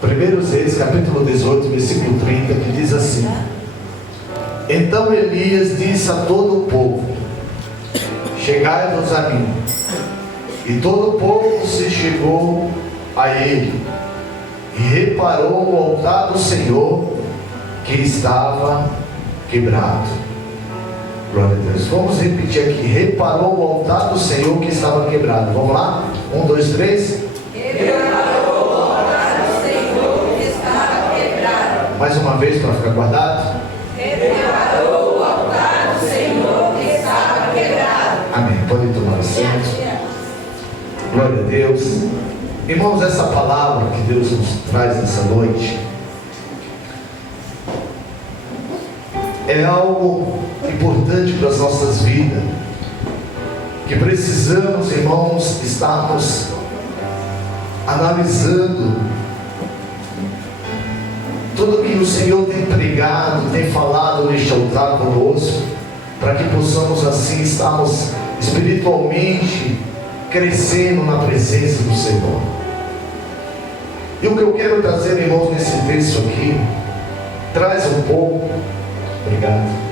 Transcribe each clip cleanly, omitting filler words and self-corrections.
1 Reis, capítulo 18, versículo 30, que diz assim: Então Elias disse a todo o povo: Chegai-vos a mim. E todo o povo se chegou a ele, e reparou o altar do Senhor, que estava quebrado. Glória a Deus. Vamos repetir aqui: reparou o altar do Senhor que estava quebrado. Vamos lá? 1, 2, 3. Reparou o altar do Senhor que estava quebrado. Mais uma vez para ficar guardado. Reparou o altar do Senhor que estava quebrado. Amém. Podem tomar assento. Glória a Deus. Irmãos, essa palavra que Deus nos traz nessa noite é algo importante para as nossas vidas, que precisamos, irmãos, estarmos analisando tudo que o Senhor tem pregado, tem falado neste altar conosco, para que possamos assim estarmos espiritualmente crescendo na presença do Senhor. E o que eu quero trazer, irmãos, nesse texto aqui, traz um pouco, obrigado,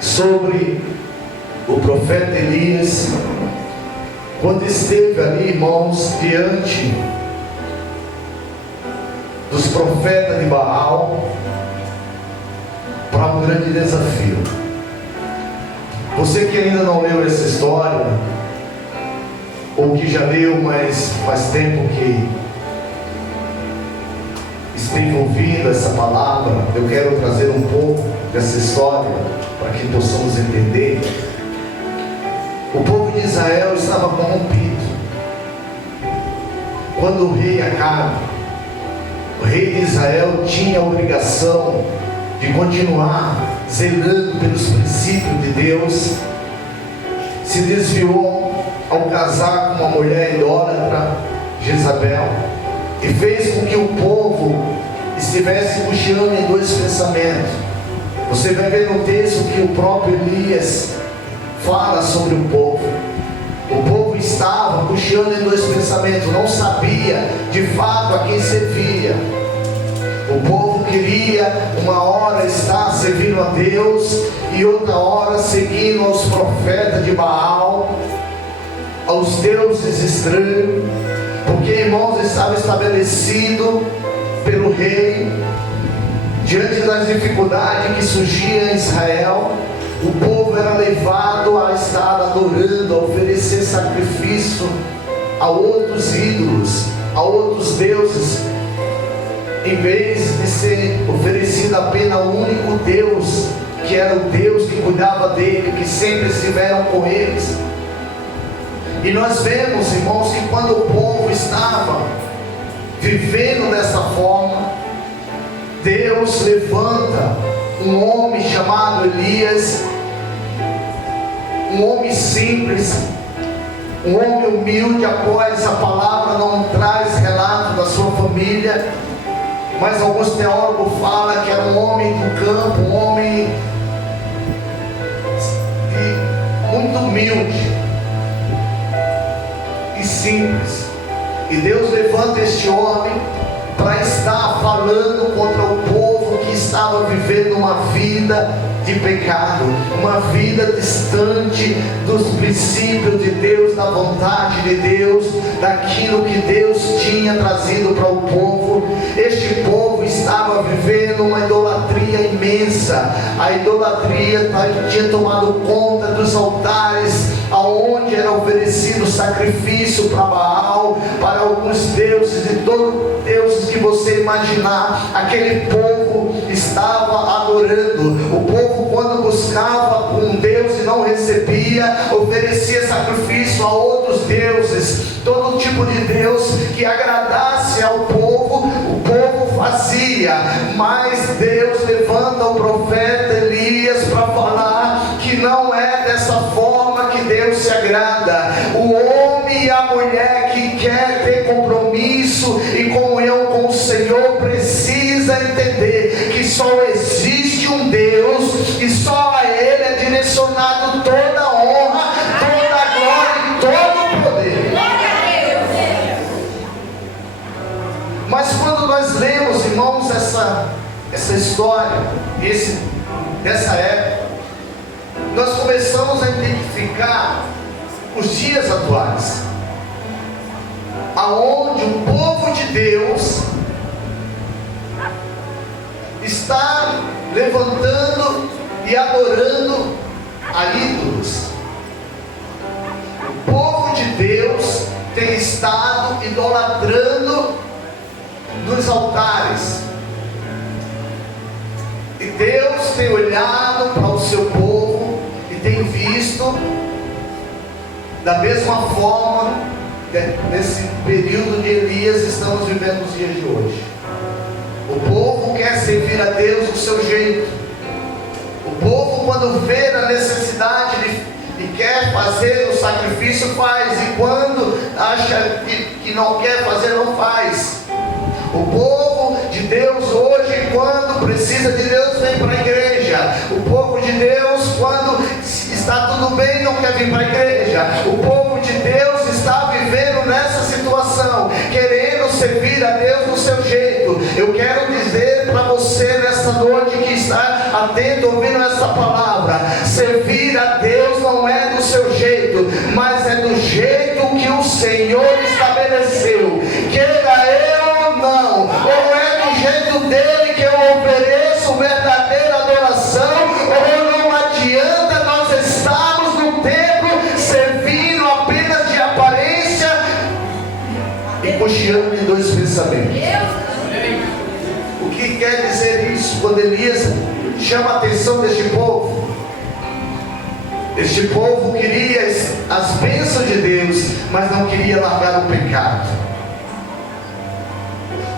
sobre o profeta Elias, quando esteve ali, irmãos, diante dos profetas de Baal, para um grande desafio. Você que ainda não leu essa história, ou que já leu, mas faz tempo que esteve ouvindo essa palavra, eu quero trazer um pouco dessa história para que possamos entender. O povo de Israel estava corrompido quando o rei Acabe, o rei de Israel, tinha a obrigação de continuar zelando pelos princípios de Deus, se desviou ao casar com uma mulher idólatra, Jezabel, e fez com que o povo estivesse cocheando em dois pensamentos. Você vai ver no texto que o próprio Elias fala sobre o povo. O povo estava cocheando em dois pensamentos, não sabia de fato a quem servia. O povo queria uma hora estar servindo a Deus e outra hora seguindo aos profetas de Baal, aos deuses estranhos, porque, irmãos, estava estabelecido pelo rei, diante das dificuldades que surgiam em Israel, o povo era levado a estar adorando, a oferecer sacrifício a outros ídolos, a outros deuses, em vez de ser oferecido apenas ao único Deus, que era o Deus que cuidava dele, que sempre estiveram com eles. E nós vemos, irmãos, que quando o povo estava vivendo dessa forma, Deus levanta um homem chamado Elias, um homem simples, um homem humilde. Após a palavra não traz relato da sua família, mas alguns teólogos falam que era um homem do campo, um homem muito humilde e simples. E Deus levanta este homem para estar falando contra o povo que estava vivendo uma vida de pecado, uma vida distante dos princípios de Deus, da vontade de Deus, daquilo que Deus tinha trazido para o povo. Este povo estava vivendo uma idolatria imensa. A idolatria tinha tomado conta dos altares, aonde era oferecido sacrifício para Baal, para alguns deuses, e todos os deuses que você imaginar, aquele povo estava adorando. O povo, quando buscava um Deus e não recebia, oferecia sacrifício a outros deuses, todo tipo de Deus que agradasse ao povo, o povo fazia. Mas Deus levanta o profeta Elias para falar que não é dessa forma que Deus se agrada. O homem e a mulher que quer ter compromisso e comunhão com o Senhor precisa entender que só existe um Deus e só a Ele é direcionado toda a honra, toda a glória e todo o poder. Mas quando nós lemos, irmãos, essa história, dessa época, nós começamos a identificar os dias atuais, aonde o povo de Deus está levantando e adorando a ídolos. O povo de Deus tem estado idolatrando nos altares, e Deus tem olhado para o seu povo e tem visto, da mesma forma, nesse período de Elias, estamos vivendo os dias de hoje. O povo quer servir a Deus do seu jeito. O povo, quando vê a necessidade e quer fazer o sacrifício, faz, e quando acha que não quer fazer, não faz. O povo de Deus hoje, quando precisa de Deus, vem para a igreja. O povo de Deus, quando está tudo bem, não quer vir para a igreja. O povo de Deus está vivendo nessa situação, querendo servir a Deus do seu jeito. Eu quero dizer para você nesta noite que está atento, ouvindo essa palavra: servir a Deus não é do seu jeito, mas é do jeito que o Senhor estabeleceu. Queira eu ou não, ou é do jeito dele que eu ofereço verdadeira adoração, ou não adianta nós estarmos no templo servindo apenas de aparência e cocheando em dois pensamentos. O que quer dizer isso? Quando Elias chama a atenção deste povo, este povo queria as bênçãos de Deus, mas não queria largar o pecado.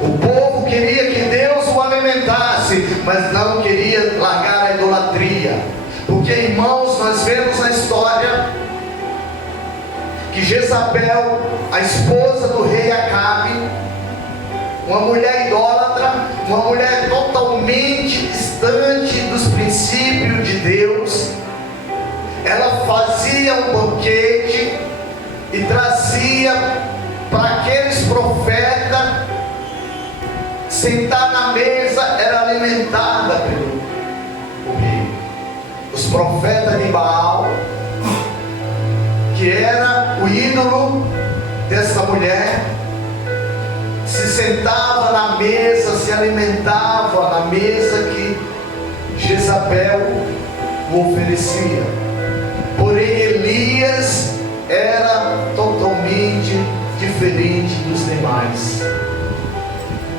O povo queria que Deus o alimentasse, mas não queria largar a idolatria. Porque, irmãos, nós vemos na história que Jezabel, a esposa do rei Acabe, uma mulher idólatra, uma mulher totalmente distante dos princípios de Deus, ela fazia um banquete e trazia para aqueles profetas sentar na mesa, era alimentada pelo rei. Os profetas de Baal, que era o ídolo dessa mulher, se sentava na mesa, se alimentava na mesa que Jezabel oferecia. Porém, Elias era totalmente diferente dos demais.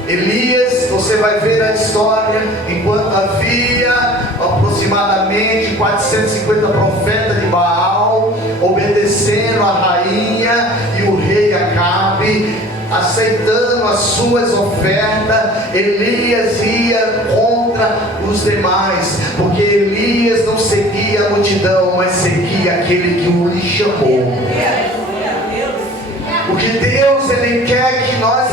Elias, você vai ver a história, enquanto havia aproximadamente 450 profetas de Baal obedecendo a rainha e o rei Acabe, aceitando as suas ofertas, Elias ia contra os demais, porque Elias não seguia a multidão, mas seguia aquele que o lhe chamou. O que Deus Ele quer que nós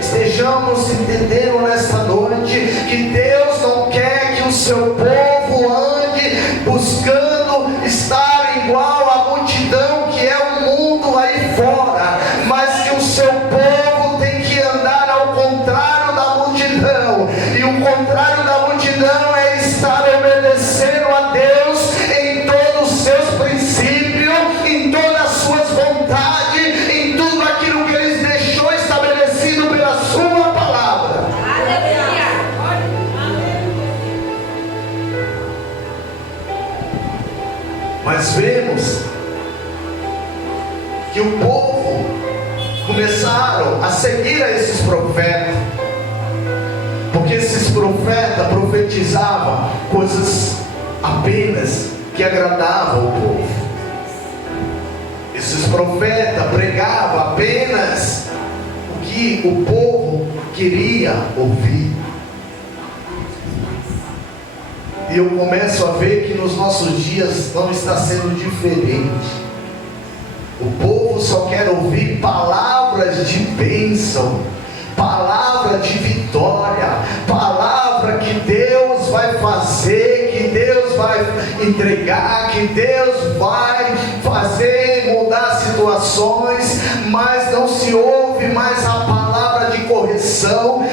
estejamos entendendo nesta noite, que Deus não quer que o seu povo ande buscando estar igual à multidão que é o mundo aí fora, mas que o seu povo tem que andar ao contrário da multidão, e o contrário da multidão é estar obedecendo a Deus em todos os seus princípios, em todas as suas vontades, em tudo aquilo que Ele deixou estabelecido pela sua palavra. Mas vemos que o povo começaram a seguir a esses profetas, porque esses profetas profetizavam coisas apenas que agradavam o povo. Esses profetas pregavam apenas o que o povo queria ouvir. E eu começo a ver que nos nossos dias não está sendo diferente. O povo só quer ouvir palavras de bênção, palavra de vitória, palavra que Deus vai fazer, que Deus vai entregar, que Deus vai fazer mudar situações, mas não se ouve mais a palavra de correção,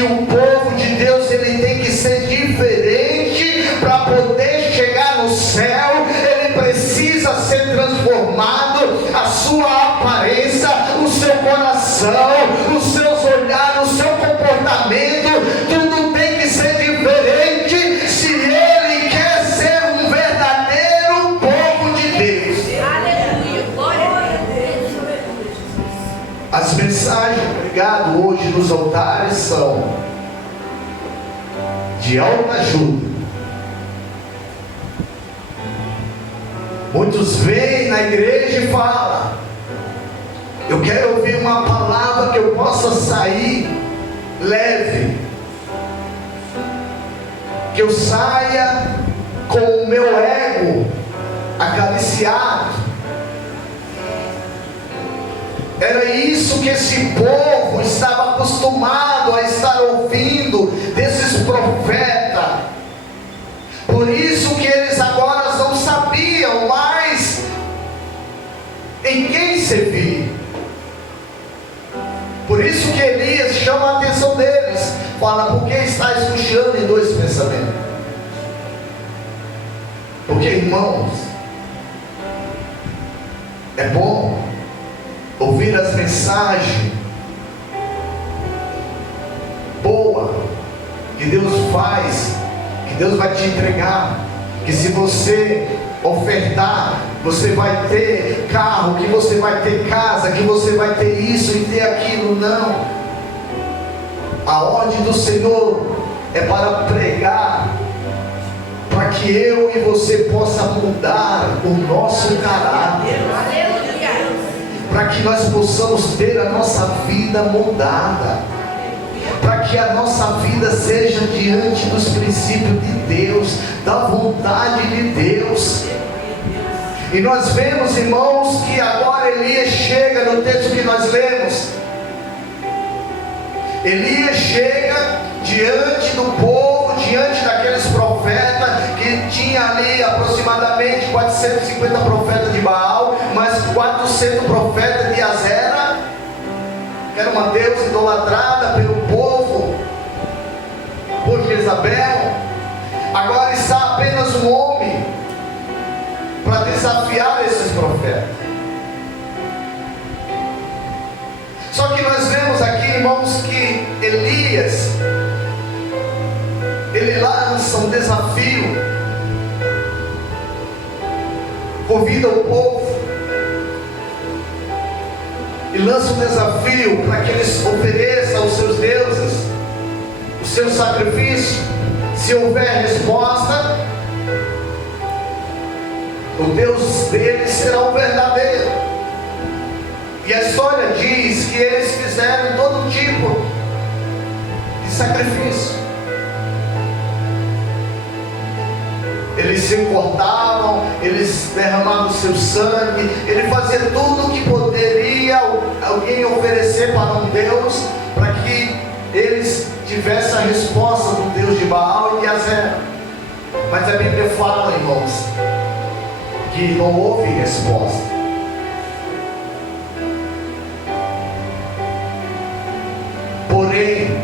que o povo de Deus ele tem que ser diferente para poder chegar no céu. Ele precisa ser transformado, a sua aparência, o seu coração, os seus olhares, o seu comportamento, tudo tem que ser diferente se ele quer ser um verdadeiro povo de Deus. Aleluia, glória a Deus. As mensagens pregadas hoje nos altares são de autoajuda. Muitos vêm na igreja e falam: eu quero ouvir uma palavra que eu possa sair leve, que eu saia com o meu ego acariciado. Era isso que esse povo estava acostumado a estar ouvindo desses profetas. Por isso que eles agora não sabiam mais em quem servir. Por isso que Elias chama a atenção deles. Fala: por que estáis cocheando em dois pensamentos? Porque, irmãos, é bom ouvir as mensagens boas que Deus faz, que Deus vai te entregar, que se você ofertar, você vai ter carro, que você vai ter casa, que você vai ter isso e ter aquilo. Não, a ordem do Senhor é para pregar, para que eu e você possa mudar o nosso caráter, para que nós possamos ter a nossa vida mudada, para que a nossa vida seja diante dos princípios de Deus, da vontade de Deus. E nós vemos, irmãos, que agora Elias chega no texto que nós lemos. Elias chega diante do povo, diante daqueles profetas, que tinha ali aproximadamente 450 profetas de Baal, mais 400 profetas de Azera, que era uma deusa idolatrada pelo povo, por Jezabel. Agora está apenas um homem para desafiar esses profetas. Só que nós vemos aqui, irmãos, que Elias, ele lança um desafio, convida o povo e lança um desafio para que eles ofereçam aos seus deuses o seu sacrifício. Se houver resposta, o Deus deles será o verdadeiro. E a história diz que eles fizeram todo tipo de sacrifício. Eles se cortavam, eles derramavam o seu sangue, ele fazia tudo o que poderia alguém oferecer para um Deus, para que eles tivessem a resposta do Deus de Baal e de Azera. Mas a Bíblia fala, irmãos, que não houve resposta. Porém,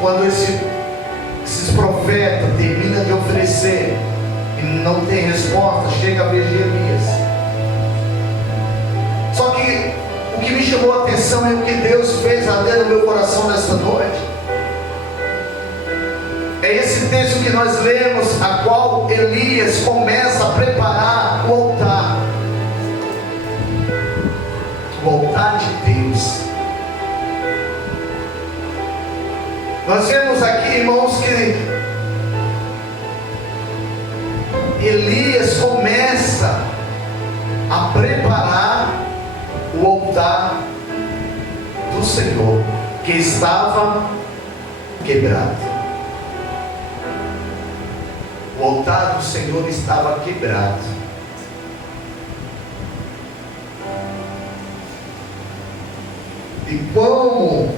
quando esses profetas terminam de oferecer e não tem resposta, chega a vez de Elias. Só que o que me chamou a atenção é o que Deus fez dentro do meu coração nesta noite. É esse texto que nós lemos, a qual Elias começa a preparar o altar. O altar de Deus. Nós vemos aqui, irmãos, que Elias começa a preparar o altar do Senhor, que estava quebrado. O altar do Senhor estava quebrado. E como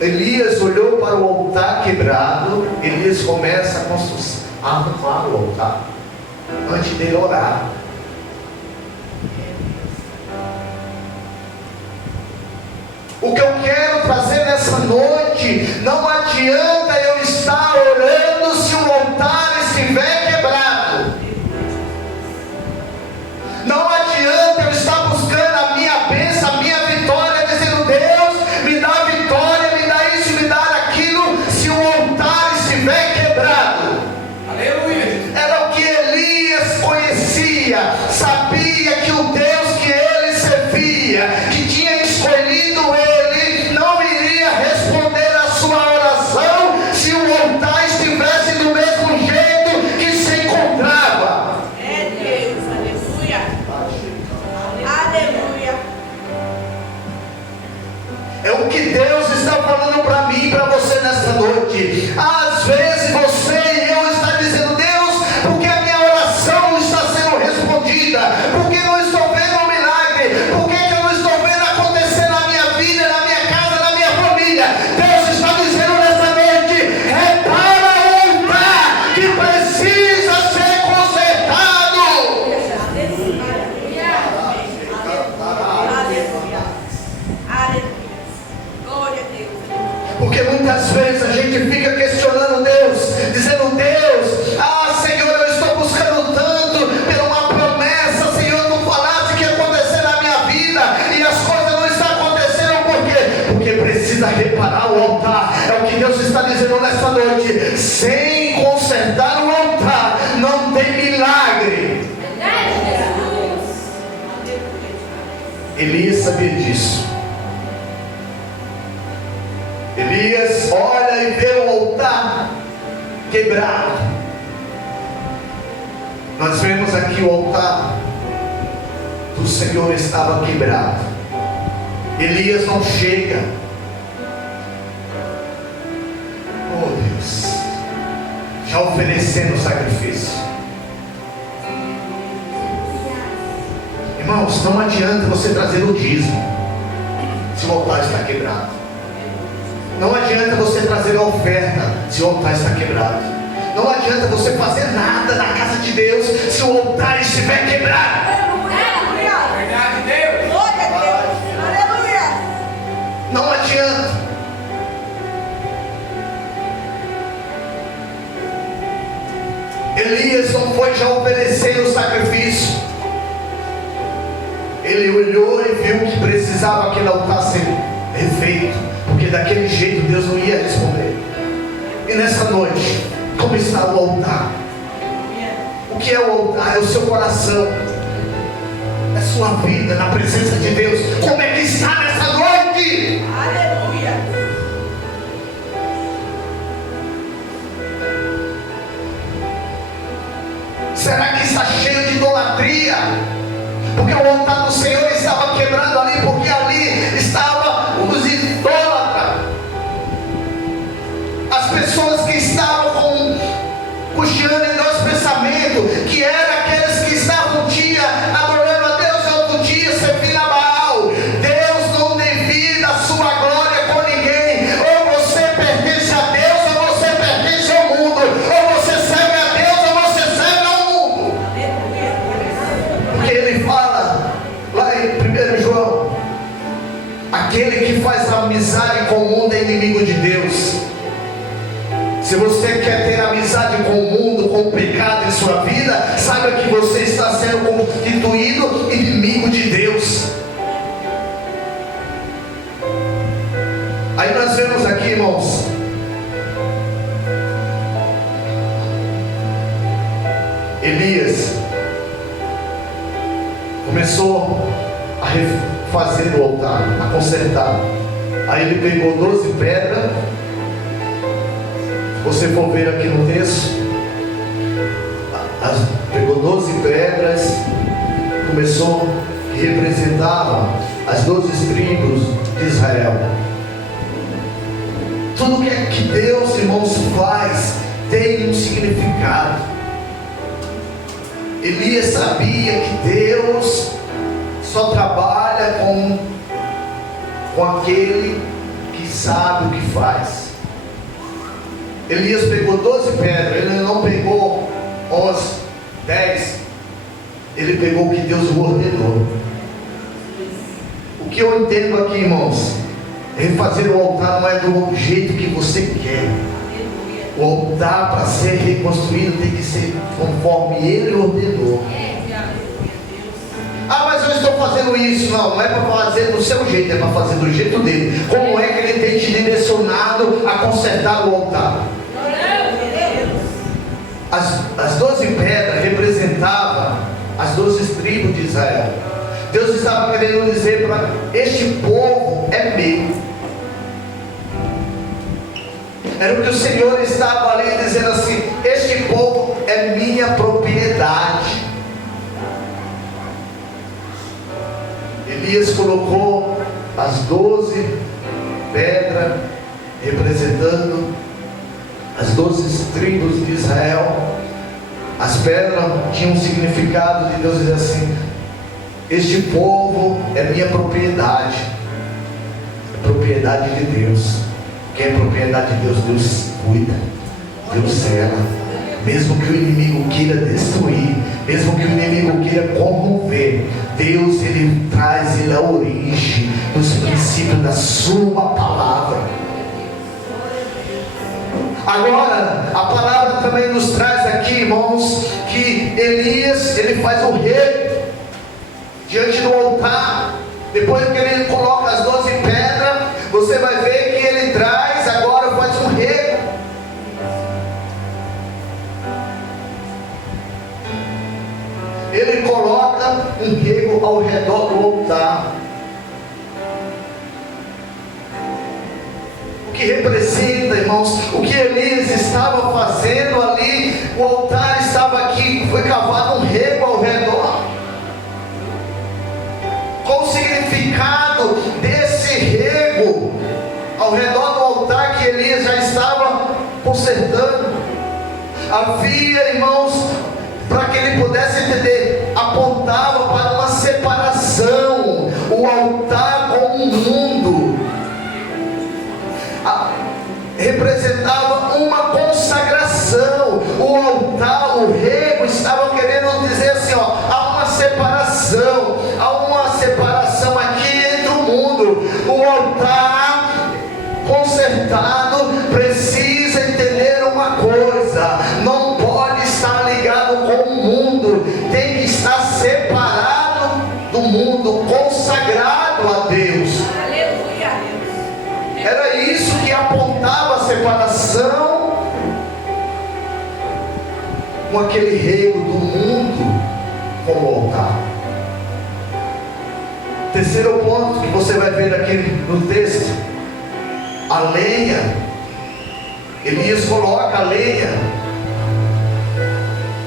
Elias olhou para o altar quebrado, Elias começa a arrumar o altar, antes dele orar. O que eu quero trazer nessa noite: não adianta eu estar orando se o altar estiver quebrado. Não adianta eu estar buscando a minha bênção, a minha vitória, dizendo: Deus, me dá vitória, me dá isso, me dá aquilo, se o altar estiver quebrado. Aleluia. Era o que Elias conhecia, sabia que o Deus que ele servia, que tinha escolhido ele, não iria responder a sua oração se o altar estivesse do mesmo jeito que se encontrava. É Deus, aleluia. Aleluia. É o que Deus está falando para mim e para você nesta noite. Às vezes você e eu está dizendo: Deus, por que a minha oração não está sendo respondida? Por que não estou vendo um milagre? Por que eu não estou vendo acontecer na minha vida, na minha casa, na minha família? Deus está dizendo nessa noite: repara o altar que precisa ser consertado. Glória a Deus. Porque muitas vezes a gente fica questionando Deus, dizendo: Deus, Senhor, eu estou buscando tanto por uma promessa, Senhor, tu falaste que ia acontecer na minha vida e as coisas não estão acontecendo. Por quê? Porque precisa reparar o altar. É o que Deus está dizendo nesta noite: sem consertar o altar não tem milagre. Elias sabia disso. Elias olha e vê o altar quebrado. Nós vemos aqui o altar do Senhor estava quebrado. Elias não chega. Oh Deus, já oferecendo o sacrifício. Irmãos, não adianta você trazer o dízimo se o altar está quebrado. Não adianta você trazer a oferta se o altar está quebrado. Não adianta você fazer nada na casa de Deus se o altar estiver quebrado. Verdade, Deus. Glória a Deus. Aleluia. Não adianta. Elias não foi já oferecer o sacrifício. Ele olhou e viu que precisava aquele altar ser refeito, porque daquele jeito Deus não ia responder. E nessa noite, como está o altar? O que é o altar? É o seu coração, é a sua vida na presença de Deus. Como é que está nessa noite? Aleluia. Será que está cheio de idolatria? Porque o altar do Senhor estava quebrado ali, porque ali estavam os idólatras, as pessoas que estavam cocheando em nosso pensamento, que eram aqueles que estavam um dia adorando a Deus e outro dia servindo a Baal. Deus não divide a sua glória com ninguém. Ou você pertence a Deus ou você pertence ao mundo. Ou você serve a Deus ou você serve ao mundo. Porque ele fala lá em 1 João: aquele que faz amizade com o mundo é inimigo de Deus. Se você quer ter amizade com o mundo, com o pecado em sua vida, saiba que você está sendo constituído inimigo de Deus. Aí nós vemos aqui, irmãos, Elias começou a refazer o altar, a consertar. Aí ele pegou 12 pedras. Você for ver aqui no texto, pegou 12 pedras, começou, que representavam as 12 tribos de Israel. Tudo que Deus, irmãos, faz tem um significado. Elias sabia que Deus só trabalha com aquele que sabe o que faz. Elias pegou 12 pedras, ele não pegou 11, 10, ele pegou o que Deus ordenou. O que eu entendo aqui, irmãos, Refazer o altar não é do jeito que você quer. O altar, para ser reconstruído, tem que ser conforme Ele ordenou. Ah, mas eu estou fazendo isso. Não é para fazer do seu jeito, é para fazer do jeito dele. Como é que Ele tem te direcionado a consertar o altar? As 12 pedras representavam as 12 tribos de Israel. Deus estava querendo dizer para este povo: é meu. Era o que o Senhor estava ali dizendo assim: este povo é minha propriedade. Elias colocou as 12 pedras representando as 12 tribos de Israel. As pedras tinham um significado de Deus dizer assim: este povo é minha propriedade. É propriedade de Deus. Quem é propriedade de Deus, Deus cuida, Deus cela. Mesmo que o inimigo queira destruir, mesmo que o inimigo queira corromper, Deus, Ele traz, Ele é a origem dos princípios da sua palavra. Agora, a palavra também nos traz aqui, irmãos, que Elias, ele faz o rego diante do altar. Depois que ele coloca as 12 pedras, você vai ver que ele traz, agora faz um rego. Ele coloca um rego ao redor do altar. O que representa, irmãos, o que Elias estava fazendo ali, o altar estava aqui, foi cavado um rego ao redor. Qual o significado desse rego ao redor do altar que Elias já estava consertando? Havia, irmãos, para que ele pudesse entender, apontava para uma separação, o altar com o mundo, representava uma consagração. O altar, o rego, estava querendo dizer assim, ó, há uma separação aqui entre o mundo. O altar consertado precisa entender uma coisa: não pode estar ligado com o mundo, tem que estar separado do mundo, consagrado a Deus. Aleluia. Era isso que apontava a separação, com aquele rego do mundo como altar. Terceiro ponto que você vai ver aqui no texto: a lenha. Elias coloca a lenha.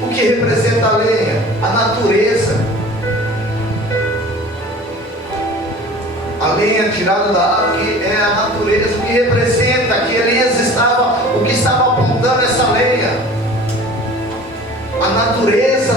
O que representa a lenha? A natureza. A lenha tirada da árvore é a natureza. O que representa que Elias estava, o que estava apontando essa lenha? A natureza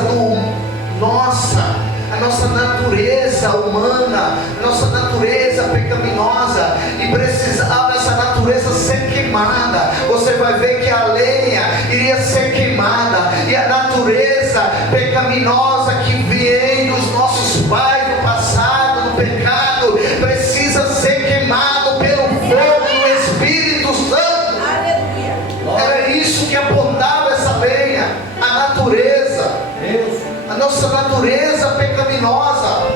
a nossa natureza humana, a nossa natureza pecaminosa, e precisava essa natureza ser queimada. Você vai ver que a lenha iria ser queimada, e a natureza pecaminosa que vem dos nossos pais no passado, no pecado, precisa ser queimado pelo fogo do Espírito Santo. Aleluia. Era isso que apontava essa lenha, a natureza, a nossa natureza pecaminosa,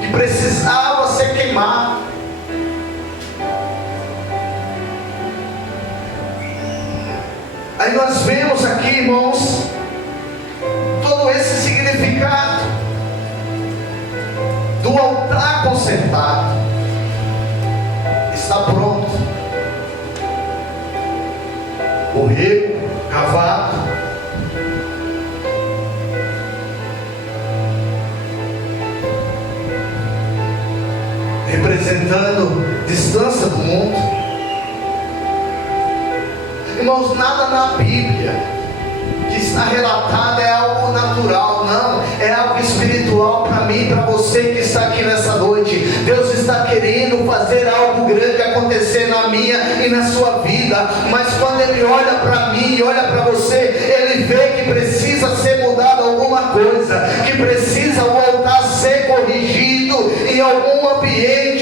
que precisava ser queimada. Aí nós vemos aqui, irmãos, todo esse significado do altar consertado. Está pronto o rego cavado, representando distância do mundo. Irmãos, nada na Bíblia que está relatado é algo natural, não, é algo espiritual para mim e para você que está aqui nessa noite. Deus está querendo fazer algo grande acontecer na minha e na sua vida, mas quando Ele olha para mim e olha para você, Ele vê que precisa ser mudado alguma coisa, que precisa o altar ser corrigido em algum ambiente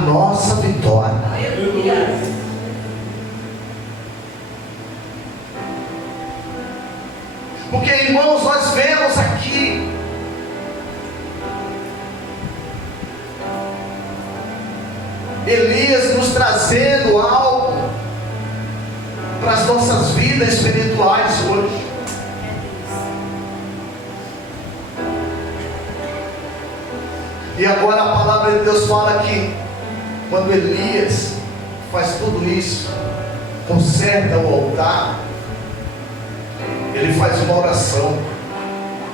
nossa vitória. Aleluia. Porque, irmãos, nós vemos aqui Elias nos trazendo algo para as nossas vidas espirituais hoje. E agora a palavra de Deus fala que quando Elias faz tudo isso, conserta o altar, ele faz uma oração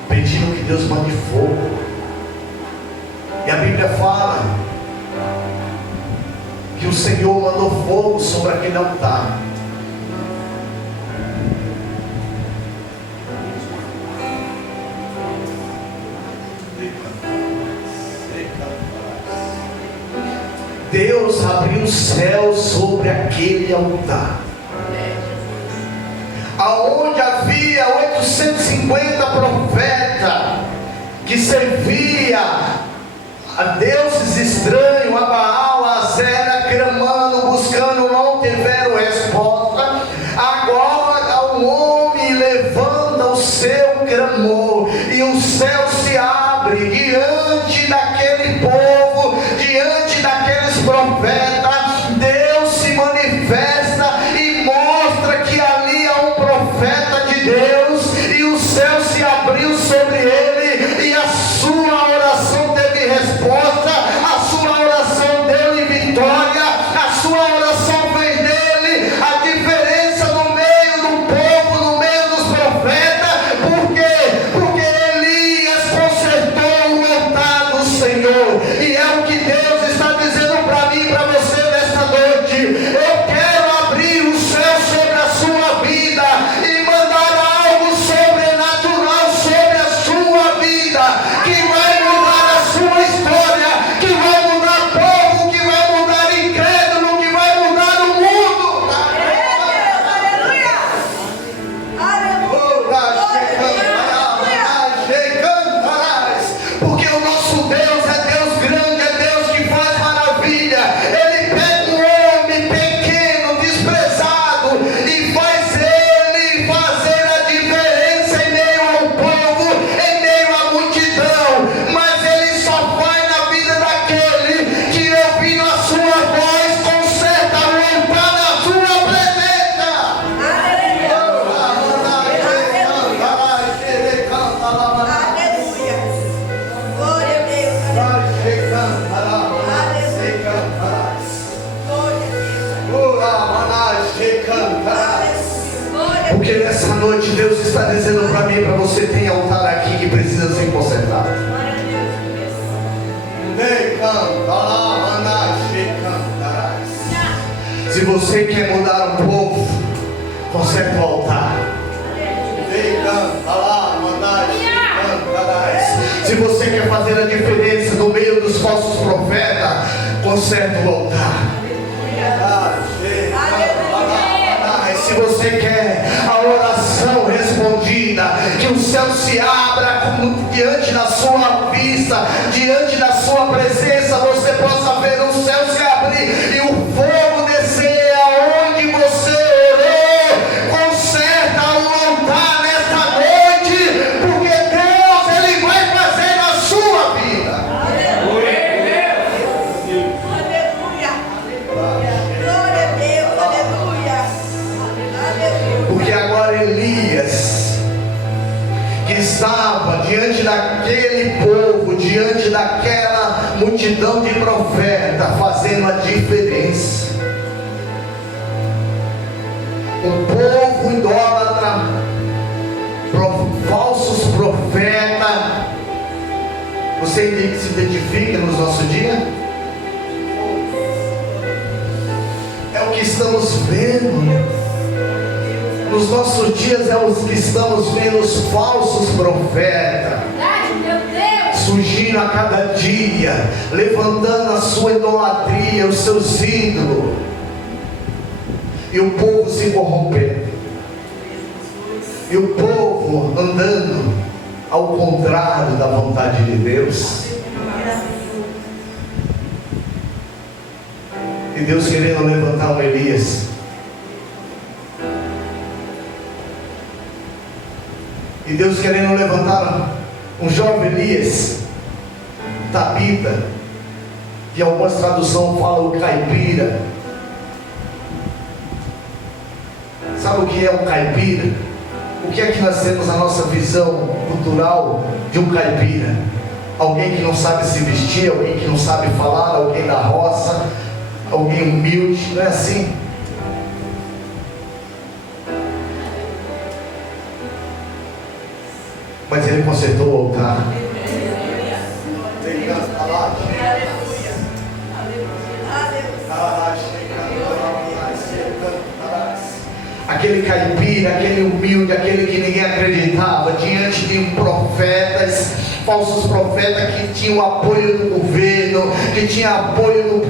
pedindo que Deus mande fogo. E a Bíblia fala que o Senhor mandou fogo sobre aquele altar. Deus abriu o céu sobre aquele altar, aonde havia 850 profetas que servia a deuses estranhos, a Baal, a Zera, clamando, buscando, não tiveram resposta. Agora um homem levanta o seu clamor e o céu se abre diante daquele povo, diante daqueles profetas. Deus se manifesta e mostra que ali há um profeta de Deus, e o céu se abriu sobre ele, e a sua oração teve resposta, a sua oração deu vitória, a sua oração fez dele a diferença no meio do povo, no meio dos profetas. Por quê? Porque Elias consertou o altar do Senhor, e é o que Deus está dizendo para mim e para você nesta noite. Eu quero abrir o céu sobre a sua vida e mandar algo sobrenatural sobre a sua vida, que vai mudar a sua história, que vai mudar povo, que vai mudar incrédulo, que vai mudar o mundo. Aleluia. Porque o nosso Deus é Deus grande, é Deus que faz maravilha. Ele pega um homem pequeno, desprezado, e faz ele fazer a diferença em meio ao povo, em meio à multidão. Mas ele só faz na vida daquele que, ouvindo a sua voz, conserta o altar na sua presença. Aleluia. Glória a Deus. Aleluia. Glória Porque nessa noite Deus está dizendo para mim e para você: tem altar aqui que precisa ser consertado. a Deus. Se você quer mudar um povo, conserta o altar. Se você quer fazer a diferença no meio dos falsos profetas, conserta o altar. Se você quer a oração respondida, que o céu se abra diante da sua vista, diante da sua presença, você possa ver o céu se abrir e o fogo descer aonde você orou. Conserta o altar nesta noite, porque Deus, Ele vai fazer na sua vida. Aleluia. Glória a Deus. Aleluia. Aleluia. Porque agora Elias, que estava diante daquele povo, diante daquela multidão de profetas, fazendo a diferença. Um povo idólatra, falsos profetas. Você se identifica nos nossos dias? É o que estamos vendo. Nos nossos dias é os que estamos vendo os falsos profetas surgindo a cada dia, levantando a sua idolatria, os seus ídolos, e o povo se corrompendo, e o povo andando ao contrário da vontade de Deus. E Deus querendo levantar um Elias. E Deus querendo levantar um jovem Elias, Tabita, que algumas traduções falam o caipira. Sabe o que é um caipira? O que é que nós temos na nossa visão cultural de um caipira? Alguém que não sabe se vestir, alguém que não sabe falar, alguém da roça, alguém humilde, não é assim? Mas ele consertou o altar. Aquele caipira, aquele humilde, aquele que ninguém acreditava, diante de profetas, falsos profetas que tinham apoio do governo, que tinha apoio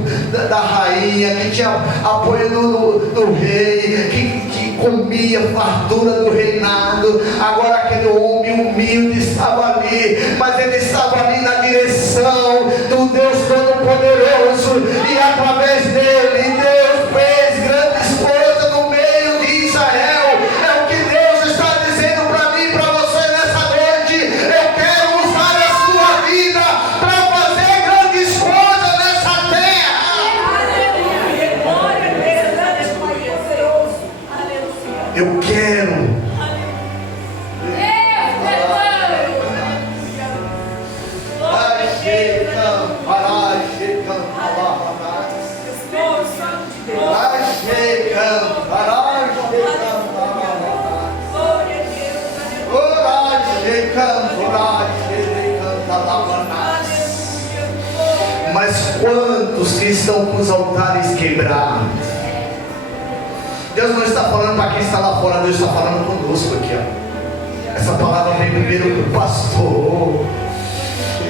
da rainha, que tinha apoio do rei, que comia fartura do reinado. Agora aquele homem humilde estava ali, mas ele estava ali na direção do Deus Todo-Poderoso, e através dele Deus fez grandes coisas no meio de Israel. É o que Deus está dizendo para mim e para você nessa noite. Eu quero usar a sua vida para fazer grandes coisas nessa terra. Glória a Deus, poderoso. Eu quero. Mas quantos que estão com os altares quebrados? Deus não está falando para quem está lá fora, Deus está falando conosco aqui, ó. Essa palavra vem primeiro para o pastor.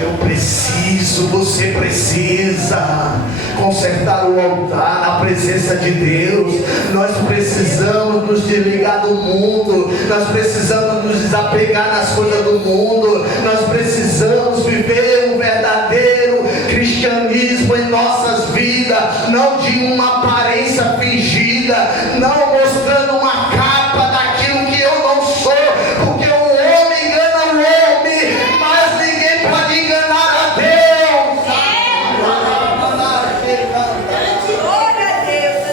Eu preciso, você precisa consertar o altar na presença de Deus. Nós precisamos nos desligar do mundo, nós precisamos nos desapegar das coisas do mundo, nós precisamos viver um verdadeiro cristianismo em nossas vidas, não de uma aparência fingida, não mostrando uma capa daquilo que eu não sou, porque o homem engana o homem, mas ninguém pode enganar a Deus. Glória a Deus.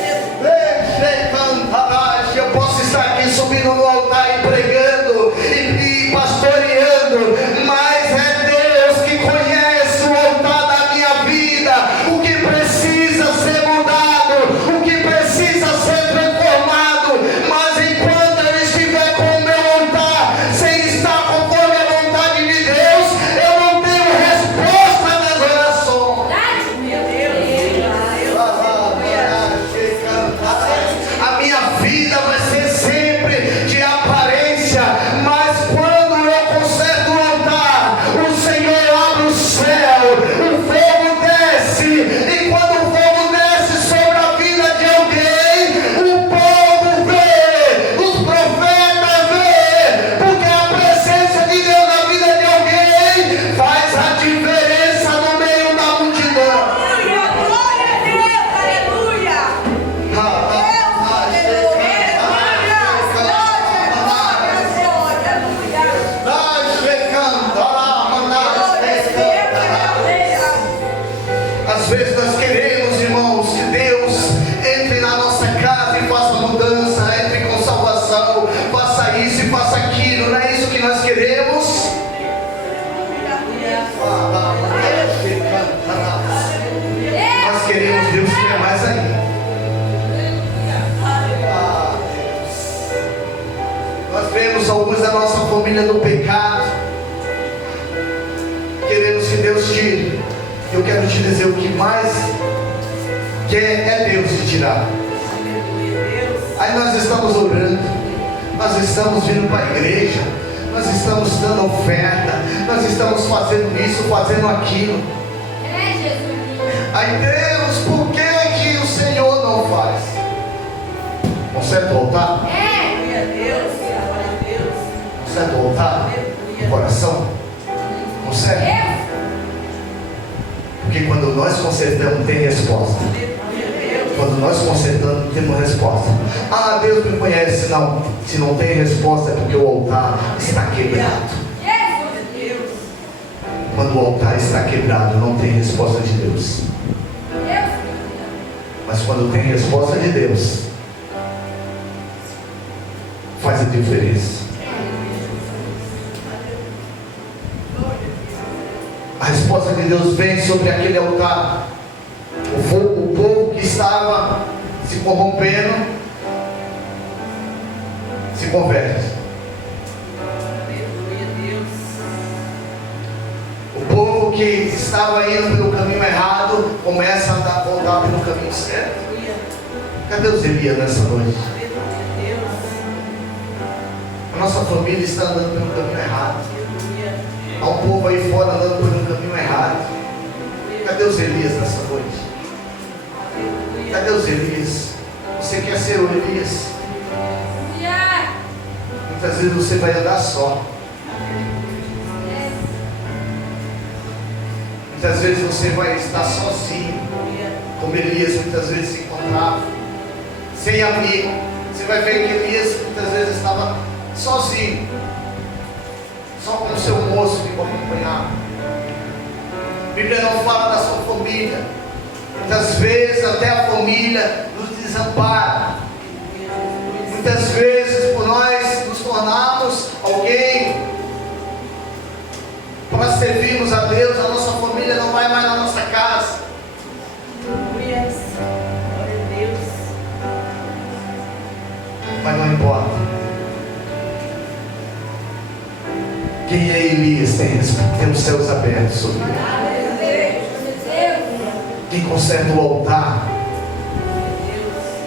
Eu posso estar aqui subindo no altar e pregando e pastoreando, mas é Deus que conhece o altar da minha vida, o que precisa ser mudado, o que precisa ser transformado. Mas enquanto eu estiver com o meu altar sem estar conforme a vontade de Deus, eu não tenho resposta das orações. A minha vida vai ser sempre de aparência, mas quando eu conserto o altar, o Senhor abre o céu, o fogo desce, e quando o fogo desce sobre a vida de alguém, o povo vê, os profetas vê, porque a presença de Deus na vida de alguém faz a diferença no meio da multidão. Glória a Deus, aleluia. Às vezes nós queremos, irmãos, que Deus entre na nossa casa e faça mudança, entre com salvação, faça isso e faça aquilo. Não é isso que nós queremos? Nós queremos Deus que é mais ainda. Nós vemos alguns da nossa família no pecado, queremos que Deus tire. Eu quero te dizer, o que mais quer é Deus te tirar. Aí nós estamos orando, nós estamos vindo para a igreja, nós estamos dando oferta, nós estamos fazendo isso, fazendo aquilo. Aí Deus, por que o Senhor não faz? Conserta o altar? Conserta o altar? O coração? Conserta? Porque quando nós consertamos, tem resposta. Quando nós consertamos, temos resposta. Ah, Deus me conhece. Não, se não tem resposta é porque o altar está quebrado. Quando o altar está quebrado, não tem resposta de Deus. Mas quando tem resposta de Deus, faz a diferença. A resposta de Deus vem sobre aquele altar. O povo que estava se corrompendo se converte. O povo que estava indo pelo caminho errado começa a voltar pelo caminho certo. Cadê os Elias nessa noite? A nossa família está andando pelo caminho errado. Há um povo aí fora andando pelo caminho errado. Cadê os Elias nessa noite? Cadê os Elias? Você quer ser o Elias? Muitas vezes você vai andar só. Muitas vezes você vai estar sozinho. Como Elias muitas vezes se encontrava. Sem amigo. Você vai ver que Elias muitas vezes estava sozinho. Só com o seu moço que o acompanhava. A Bíblia não fala da sua família. Muitas vezes até a família nos desampara. Muitas vezes por nós nos tornarmos alguém para servirmos a Deus, a nossa família não vai mais na nossa casa. Mas não importa. Quem é Elias tem os céus abertos sobre ele. Quem conserta o altar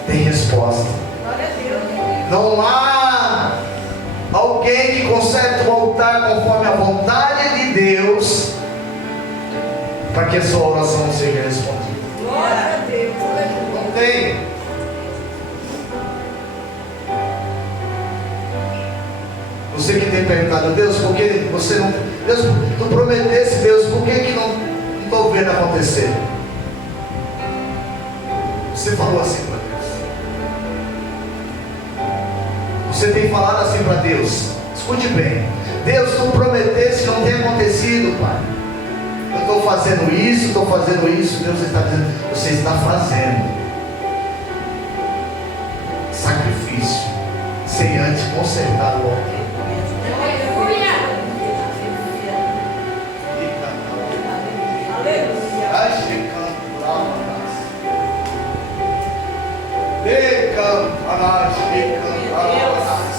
tem resposta. Não há alguém que conserta o altar conforme a vontade de Deus para que a sua oração seja respondida. Não tem. Você que tem perguntado, Deus, por que você não... Deus, tu prometesse, Deus, por que não estou vendo acontecer? Você falou assim para Deus. Você tem falado assim para Deus. Escute bem. Deus, tu prometesse, não tem acontecido, Pai. Eu estou fazendo isso, estou fazendo isso. Deus está dizendo, você está fazendo sacrifício sem antes consertar o altar.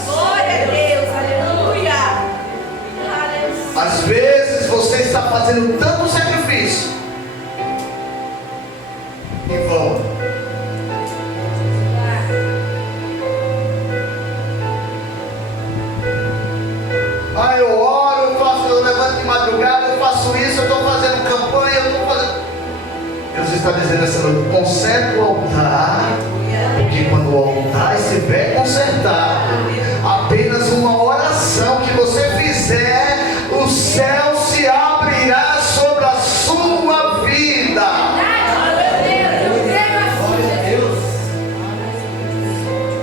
Glória a Deus, aleluia. Às vezes você está fazendo tanto sacrifício em vão. Ah, eu oro, eu levanto de madrugada, eu faço isso, eu estou fazendo campanha, eu estou fazendo. Deus está dizendo essa noite, conserta o altar. Porque quando o altar estiver consertado, apenas uma oração que você fizer, o céu se abrirá sobre a sua vida.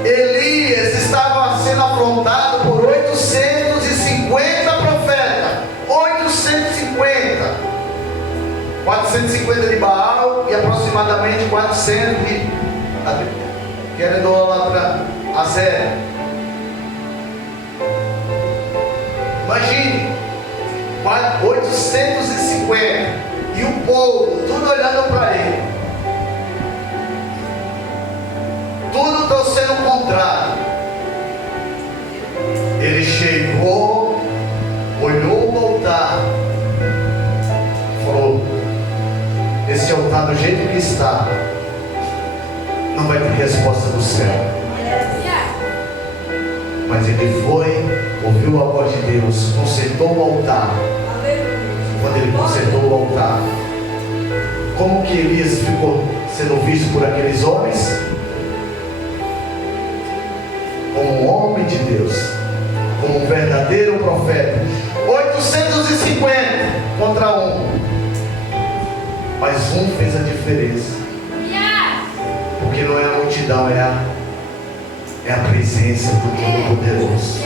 Elias estava sendo afrontado por 850 profetas. 850. 450 de Baal e aproximadamente 400 de... que era idólatra a zero. Imagine 850 e o povo tudo olhando para ele, tudo torcendo o contrário. Ele chegou, olhou o altar, falou: esse altar do jeito que está não vai ter resposta do céu. Mas ele foi, ouviu a voz de Deus, consertou o altar. Quando ele consertou o altar, como que Elias ficou sendo visto por aqueles homens? Como um homem de Deus, como um verdadeiro profeta. 850 contra um, mas um fez a diferença. Porque multidão é a presença do Todo-Poderoso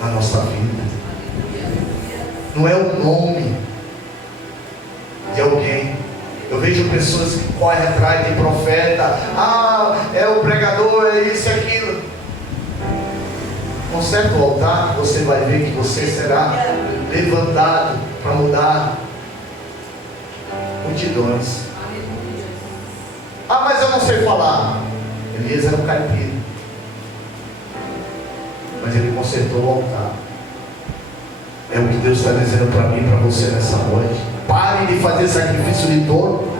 na nossa vida. Não é o nome de alguém. Eu vejo pessoas que correm atrás de profeta. É o pregador, é isso e aquilo. Conserta o altar, você vai ver que você será levantado para mudar multidões. Mas eu não sei falar. Elias era um caipira, mas ele consertou o altar. É o que Deus está dizendo para mim e para você nessa noite. Pare de fazer sacrifício de touro.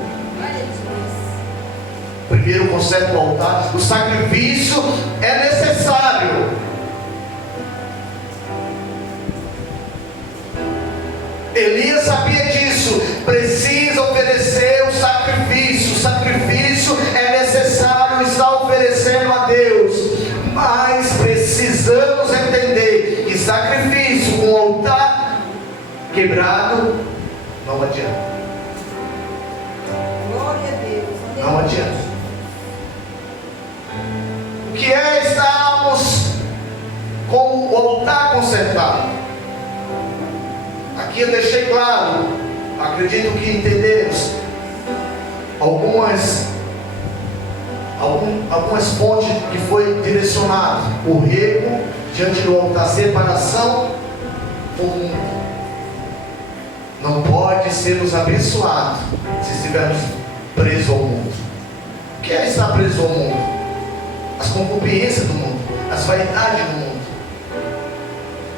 Primeiro conserta o altar. O sacrifício é necessário. Elias sabia disso. Precisa oferecer o sacrifício. O sacrifício é necessário, está oferecendo a Deus. Mas precisamos entender que sacrifício com altar quebrado não adianta. Glória a Deus. Não adianta. O que é estarmos com o altar consertado? Aqui eu deixei claro, acredito que entendemos algumas fontes que foi direcionado. O rego diante do altar, separação do mundo. Não pode sermos abençoados se estivermos presos ao mundo. O que é estar preso ao mundo? As concupiscências do mundo, as vaidades do mundo,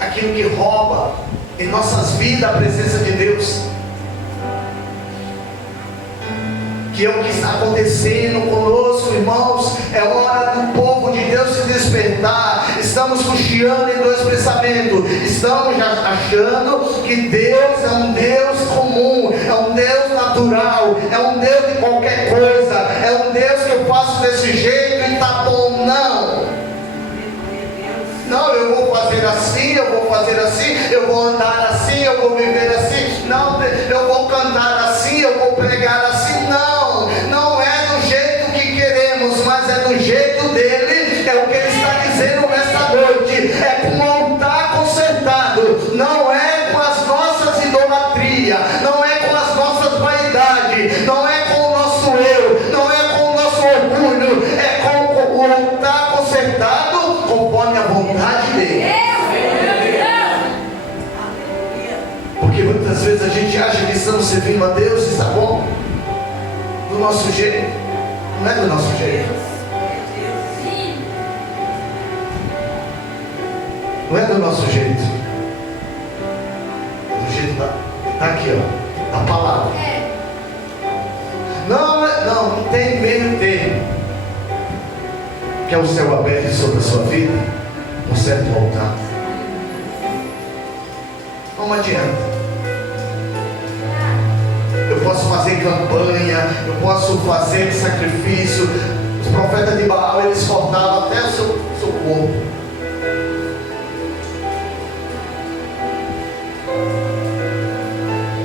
aquilo que rouba em nossas vidas a presença de Deus, que é o que está acontecendo conosco, irmãos. É hora do povo de Deus se despertar. Estamos cocheando em dois pensamentos. Estamos achando que Deus é um Deus comum, é um Deus natural, é um Deus de qualquer coisa, é um Deus que eu faço desse jeito e está bom. Não, eu vou fazer assim, eu vou fazer assim, eu vou andar assim, eu vou viver assim. Não, eu vou cantar assim, eu vou pregar assim. Não é do jeito que queremos, mas é do jeito dele. É o que ele está dizendo nesta noite. É com o altar consertado. Não é com as nossas idolatrias, não é com as nossas vaidades, não é com o nosso eu, não é com o nosso orgulho. É com o altar consertado conforme a vontade dele. Porque muitas vezes a gente acha que estamos servindo a Deus e está bom do nosso jeito. Não é do nosso jeito. Não é do nosso jeito. Do jeito está aqui, ó, a palavra. Não tem meio termo. Que é o céu aberto sobre a sua vida, um certo altar. Não adianta. Eu posso fazer campanha, eu posso fazer sacrifício. Os profetas de Baal, eles cortavam até o seu corpo.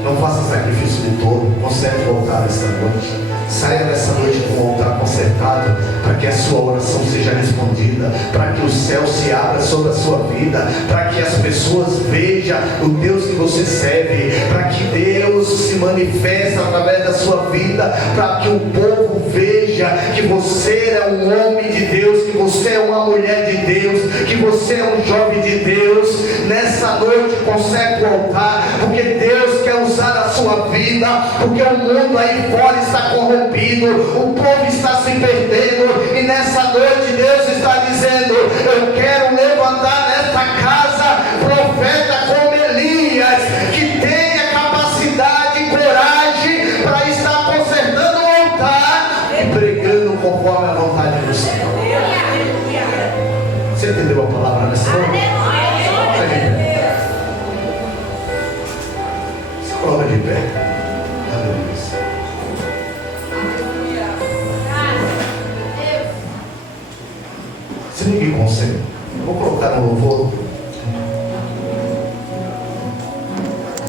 Não faça sacrifício de touro. Conserte o altar esta noite. Saia nessa noite com o altar consertado, para que a sua oração seja respondida, para que o céu se abra sobre a sua vida, para que as pessoas vejam o Deus que você serve, para que Deus se manifeste através da sua vida, para que o povo veja que você é um homem de Deus, que você é uma mulher de Deus, que você é um jovem de Deus. Nessa noite conserte o altar, porque Deus quer usar a sua vida, porque o mundo aí fora está corrompido, o povo está se perdendo, e nessa noite Deus está dizendo: eu quero levantar nesta casa profeta como Elias, que tenha capacidade e coragem para estar consertando o altar e pregando conforme a vontade do Senhor. Você entendeu a palavra nessa noite? Se coloca de pé. Aleluia. Se ninguém consegue, vou colocar no louvor.